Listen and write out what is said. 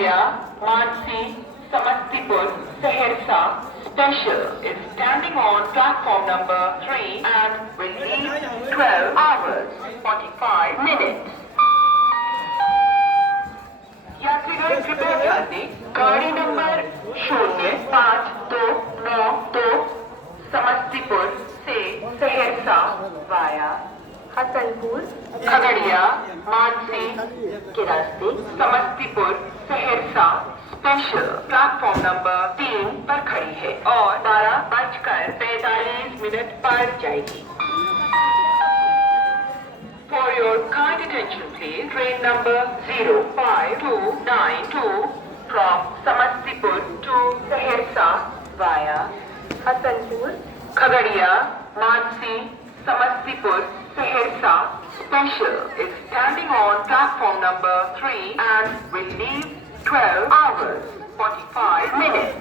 Khagaria, Mansi, Samastipur, Saharsa special is standing on platform number 3 and will leave 12 hours 45 minutes. यात्रीगण कृपया ध्यान दें, गाड़ी नंबर 059292 समस्तीपुर से सहरसा वाया हसनपुर, खगड़िया, मानसी के रास्ते Samastipur Saharsa special platform number 3 पर खड़ी है और 12:45 पर जाएगी। For your kind attention please, train number 05292 from Samastipur to Saharsa via Hasanpur, Khagadiya, Mansi, Samastipur, Saharsa special is standing on platform number 3 and will leave 12 hours 45 minutes.